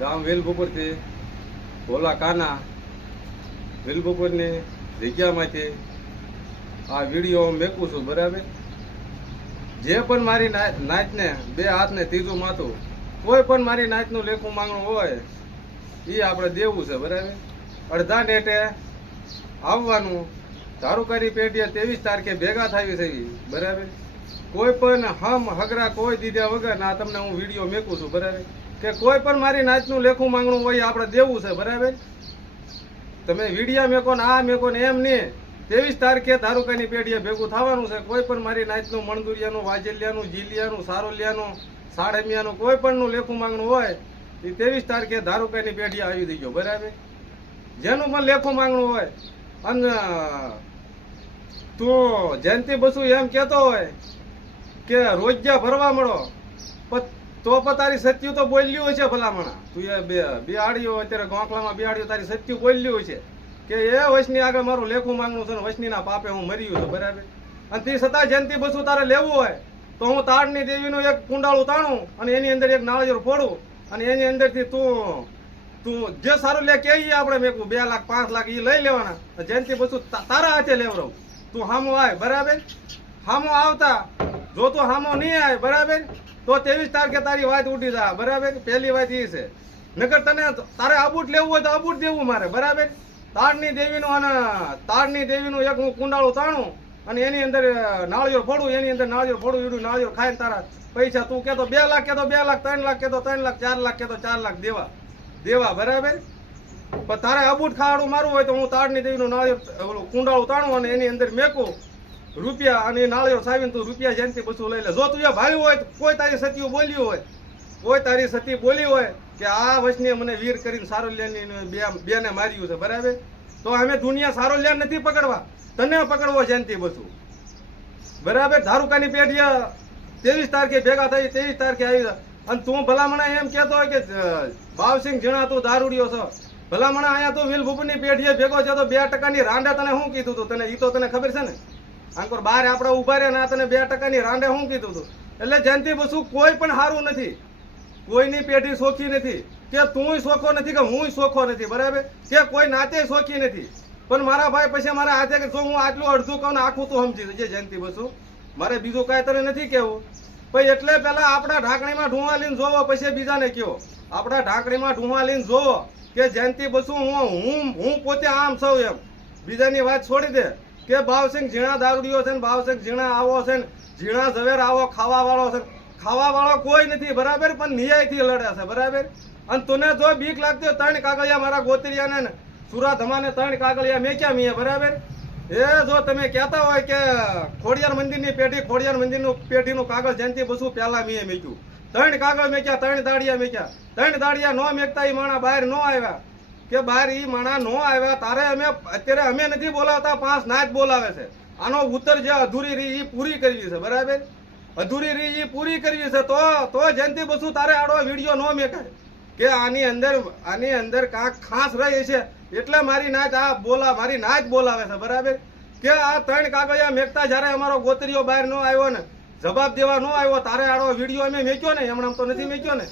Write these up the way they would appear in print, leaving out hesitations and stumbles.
ગામ વેલબપોરથી ભોલા કાના વેલબપોરની જગ્યામાંથી આ વિડીયો મેકું છું. બરાબર, જે પણ મારી નાચને બે હાથને ત્રીજું માથું કોઈ પણ મારી નાચનું લેખું માંગણું હોય એ આપણે દેવું છે. બરાબર, અડધા ડેટે આવવાનું, ધારુકારી પેઢીએ 23 તારીખે ભેગા થાવી છે. બરાબર, કોઈ પણ હમ હગરા કોઈ દીધા વગર ના તમને હું વિડીયો મેકું છું. બરાબર, કે કોઈ પણ મારી નાચનું લેખું માંગણું હોય આપણે દેવું છે. બરાબર, તમે વિડીયા મેકો ને આ મેકો ને એમ નહીં. 23 તારીખે ધારુકાની પેઢીએ ભેગું થવાનું છે. કોઈ પણ મારી નાચનું મણદુરિયાનું, વાજલિયાનું, જીલિયાનું, સારોલિયાનું, સાડમિયાનું કોઈ પણનું લેખું માંગણું હોય એ 23 તારીખે ધારુકાની પેઢીએ આવી દેજો. બરાબર, જેનું પણ લેખું માંગણું હોય અને તું જયંતિ બસુ એમ કહેતો હોય કે રોજ્યા ભરવા મળો તો પણ તારી સત્યુ તો બોલ્યું છે. ભલામણા તું એ બિહાડીઓ અત્યારે ગોંકલામાં બિહાડીઓ તારી સત્યુ બોલ્યું છે કે એ વૈષ્ણી આગળ મારું લેખું માંગણું છે ને વૈષ્ણીના પાપે હું મર્યું છું. બરાબર, અને તે છતાં જયંતિ બસુ તારે લેવું હોય તો હું તાડની દેવીનું એક કુંડાળું તાણું અને એની અંદર એક નાળિયેર ફોડું અને એની અંદરથી તું જે સારું લે કે આપણે મેકવું 2 લાખ 5 લાખ એ લઈ લેવાના. જયંતિ બસુ તારા હાથે લેવડાવું. તું હામો આય. બરાબર, હામો આવતા જો તું હામો નહીં આવે બરાબર તો 23 તારીખે તારી વાત ઉડી જાય. બરાબર, પહેલી વાત એ છે. નકર તને તારે આબૂટ લેવું હોય તો આબૂટ દેવું મારે. બરાબર, તાડની દેવીનું એક હું કુંડાળું તાણું અને એની અંદર નાળિયેર ફોડું, એની અંદર નાળિયેર ફોડું, એનું નાળિયેર ખાઈને તારા પૈસા તું કહેતો 2 લાખ કહેતો 2 લાખ, 3 લાખ કહેતો 3 લાખ, 4 લાખ કહેતો 4 લાખ દેવા. બરાબર, પણ તારે આબૂટ ખાવાનું મારવું હોય તો હું તાડની દેવીનું નાળિયેર કુંડાળું તાણું અને એની અંદર મેકું રૂપિયા અને નાળિયેર સાવીને તું રૂપિયા જયંતિ બસુ લઈ લે. જો તું એ ભાળ્યું હોય કોઈ તારી સતી બોલ્યું હોય, કોઈ તારી સતી બોલી હોય કે આ વૈષ્ણીએ મને વીર કરીને સારોલ્યાની બેને માર્યું છે. બરાબર, તો અમે દુનિયા સારોલ્યા નથી પકડવા, તને પકડવો જયંતિ બસુ. બરાબર, ધારુકાની પેઢીએ 23 તારીખે ભેગા થઈ, 23 તારીખે આવી અને તું ભલામણા એમ કહેતો હોય કે ભાવસિંહ જીણા તું દારૂડિયો છો. ભલામણા અહીંયા તું વિલભૂપની પેઢીએ ભેગો છે તો 2% રાંડા તને શું કીધું તું? તને ઈ તો તને ખબર છે ને. આંકોર બહાર આપણે ઉભા રહ્યા ના તને 2% રાંડે શું કીધું તું? એટલે જયંતિ બસુ કોઈ પણ સારું નથી, કોઈની પેઢી સોખી નથી કે તું સોખો નથી કે હું સોખો નથી. બરાબર, કે કોઈ નાતે સોખી નથી. પણ મારા ભાઈ પછી મારા હાથે જો હું આટલું અડધું કહું ને આખું તું સમજી જજે જયંતિ બસુ. મારે બીજું કાંઈ તને નથી કહેવું. પછી એટલે પેલા આપણા ઢાંકણીમાં ઢૂંવા લઈને જોવો પછી બીજાને કહો. આપણા ઢાંકણીમાં ઢૂંવા લઈને જોવો કે જયંતિ બસુ હું પોતે આમ સૌ એમ. બીજાની વાત છોડી દે કે ભાવસિંહ ઝીણા દારૂડિયો છે ને ભાવસિંહ ઝીણા આવો છે ને ઝીણા ઝવેર આવો ખાવા વાળો છે. ખાવા વાળો કોઈ નથી. બરાબર, પણ ન્યાયથી લડે છે. બરાબર, અને તને જો બીક લાગતી હોય 3 કાગળિયા મારા ગોતરિયાને ને સુરા ધમાને 3 કાગળિયા મેક્યા મીએ. બરાબર, એ જો તમે કહેતા હોય કે ખોડિયાર મંદિરની પેઢીનું કાગળ જયંતિ બસુ પહેલા મીએ મેક્યું. 3 કાગળ મેક્યા, 3 દાડિયા મેક્યા. 3 દાડિયા નો મેકતા એ માણા બહાર નો આવ્યા કે બહાર ઈ માણા નો આવ્યા. તારે અત્યારે અમે નથી બોલાવતા, 5 નાચ બોલાવે છે. આનો ઉત્તર જે અધૂરી રહી એ પૂરી કરવી છે. બરાબર, અધૂરી રહી એ પૂરી કરવી છે. તો જયંતિ બસુ તારે આડો વિડીયો નો મેકાય કે આની અંદર કાંક ખાસ રહી છે એટલે મારી નાચ બોલાવે છે. બરાબર, કે આ 3 કાગળિયા મેકતા જયારે અમારો ગોતરીઓ બહાર નો આવ્યો ને જવાબ દેવા નો આવ્યો તારે આડો વિડીયો અમે મેક્યો ને, એમણામ તો નથી મેક્યો ને.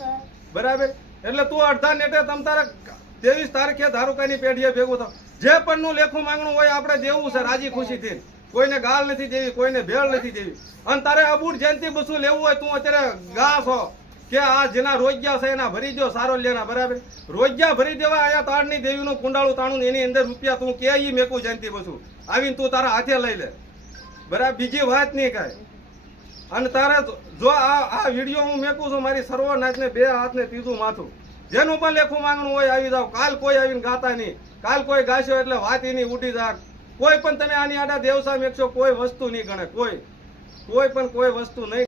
બરાબર, એટલે તું અડધા નેટે તમ તારે 23 તારીખે ધારુકાની પેઢીએ ભેગું થાવ. જે પણનું લેખું માંગણું હોય આપણે દેવું છે રાજી ખુશીથી. કોઈને ગાળ નથી દેવી, કોઈને ભેળ નથી દેવી. અને તારે અબૂટ જયંતિ બસુ લેવું હોય તું અત્યારે ગા છો કે આ જેના રોજ્યા છે એના ભરી દો સારોલ્યાના. બરાબર, રોજ્યા ભરી દેવા આયા તાડની દેવીનું કુંડાળું તાણું એની અંદર રૂપિયા તું કે ઈ મેકું જયંતિ બસુ આવીને તું તારા હાથે લઈ લે. બરાબર, બીજી વાત નહીં કાંઈ. અને તારે જો આ વિડીયો હું મેકું છું મારી સર્વ નાચને 2 હાથને ત્રીજું માથું. જેનું પણ લેખું માંગણું હોય આવી જાવ. કાલ કોઈ આવીને ગાતા નહીં, કાલ કોઈ ગાશ્યો એટલે વાત એની ઉડી જાય. કોઈ પણ તમે આની આડા દેવસા મેકશો કોઈ વસ્તુ નહીં ગણે, કોઈ પણ કોઈ વસ્તુ નહીં.